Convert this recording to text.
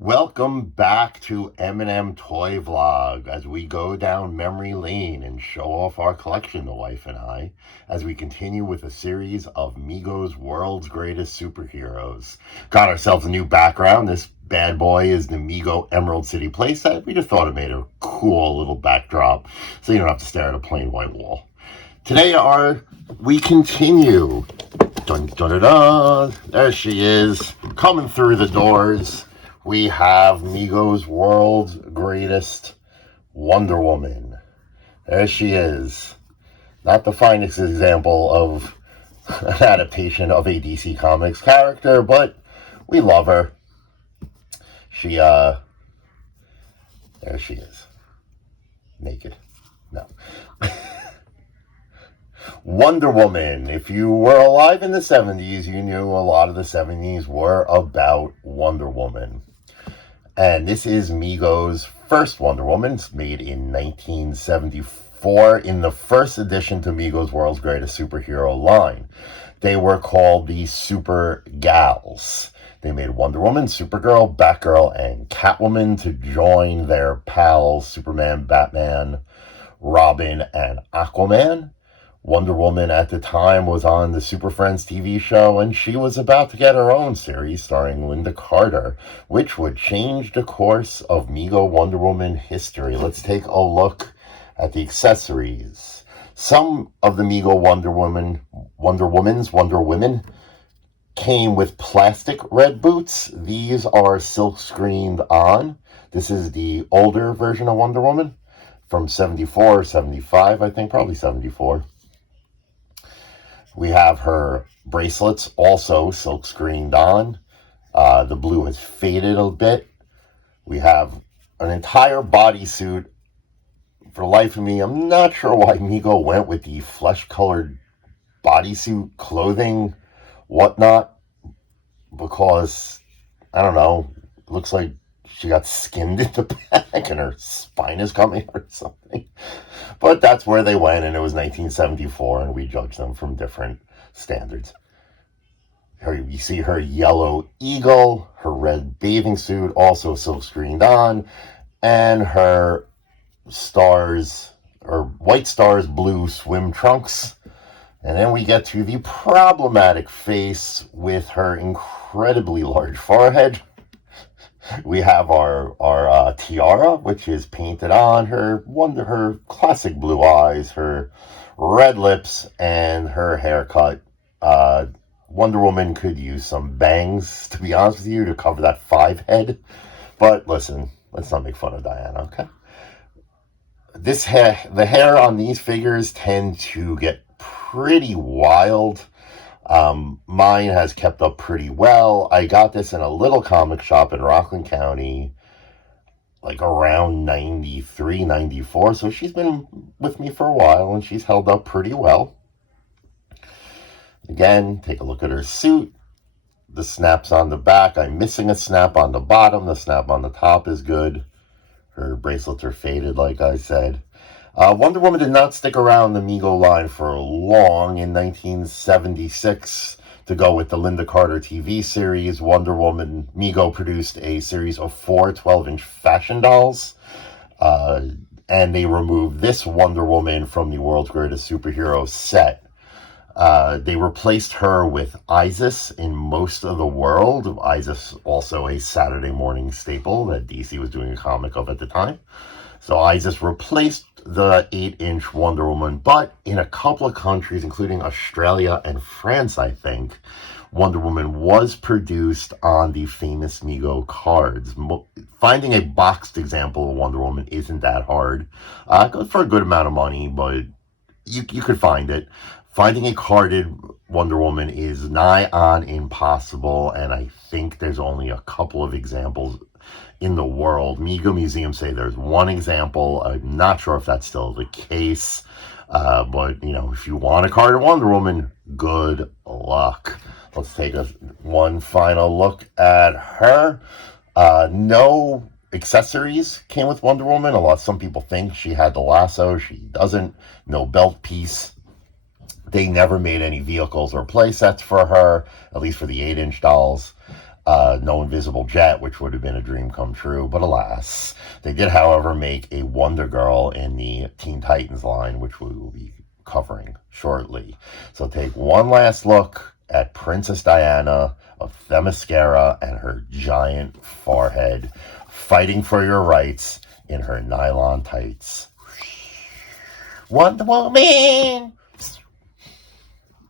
Welcome back to M&M Toy Vlog as we go down memory lane and show off our collection, the wife and I, as we continue with a series of Mego's World's Greatest Superheroes. Got ourselves a new background. This bad boy is the Mego Emerald City playset. We just thought it made a cool little backdrop so you don't have to stare at a plain white wall. Today we continue. Dun, dun, dun, dun. There she is, coming through the doors. We have Mego's World's Greatest Wonder Woman. There she is. Not the finest example of an adaptation of a DC Comics character, but we love her. There she is. Naked. No. Wonder Woman. If you were alive in the 70s, you knew a lot of the 70s were about Wonder Woman. And this is Mego's first Wonder Woman. It's made in 1974 in the first edition to Mego's World's Greatest Superhero line. They were called the Super Gals. They made Wonder Woman, Supergirl, Batgirl, and Catwoman to join their pals Superman, Batman, Robin, and Aquaman. Wonder Woman at the time was on the Super Friends TV show, and she was about to get her own series starring Lynda Carter, which would change the course of Mego Wonder Woman history. Let's take a look at the accessories. Some of the Mego Wonder Women came with plastic red boots. These are silk screened on. This is the older version of Wonder Woman from 74 or 75, I think, probably 74. We have her bracelets also silk screened on. The blue has faded a bit. We have an entire bodysuit. For the life of me, I'm not sure why Mego went with the flesh-colored bodysuit clothing, whatnot, because, I don't know, it looks like she got skinned in the back and her spine is coming out or something. But that's where they went, and it was 1974, and we judged them from different standards. You see her yellow eagle, her red bathing suit, also silk screened on, and her stars, or White Stars blue swim trunks. And then we get to the problematic face with her incredibly large forehead. We have our tiara, which is painted on her classic blue eyes, her red lips, and her haircut. Wonder Woman could use some bangs, to be honest with you, to cover that 5 head. But listen, let's not make fun of Diana, okay? The hair on these figures tend to get pretty wild. Mine has kept up pretty well. I got this in a little comic shop in Rockland County, like around 93, 94. So she's been with me for a while, and she's held up pretty well. Again, take a look at her suit. The snaps on the back. I'm missing a snap on the bottom. The snap on the top is good. Her bracelets are faded, like I said. Wonder Woman did not stick around the Mego line for long. In 1976, to go with the Lynda Carter TV series, Mego produced a series of 4 12-inch fashion dolls. And they removed this Wonder Woman from the World's Greatest Superhero set. They replaced her with Isis in most of the world. Isis, also a Saturday morning staple that DC was doing a comic of at the time. So Isis replaced the 8-inch Wonder Woman, but in a couple of countries, including Australia and France, I think, Wonder Woman was produced on the famous Mego cards. Finding a boxed example of Wonder Woman isn't that hard. For a good amount of money, but you could find it. Finding a carded Wonder Woman is nigh on impossible, and I think there's only a couple of examples in the world. Mego museums say there's one example. I'm not sure if that's still the case, but if you want a carded Wonder Woman, good luck. Let's take one final look at her. No accessories came with Wonder Woman. Some people think she had the lasso. She doesn't. No belt piece. They never made any vehicles or play sets for her, at least for the 8-inch dolls. No Invisible Jet, which would have been a dream come true, but alas. They did, however, make a Wonder Girl in the Teen Titans line, which we will be covering shortly. So take one last look at Princess Diana of Themyscira and her giant forehead, fighting for your rights in her nylon tights. Wonder Woman!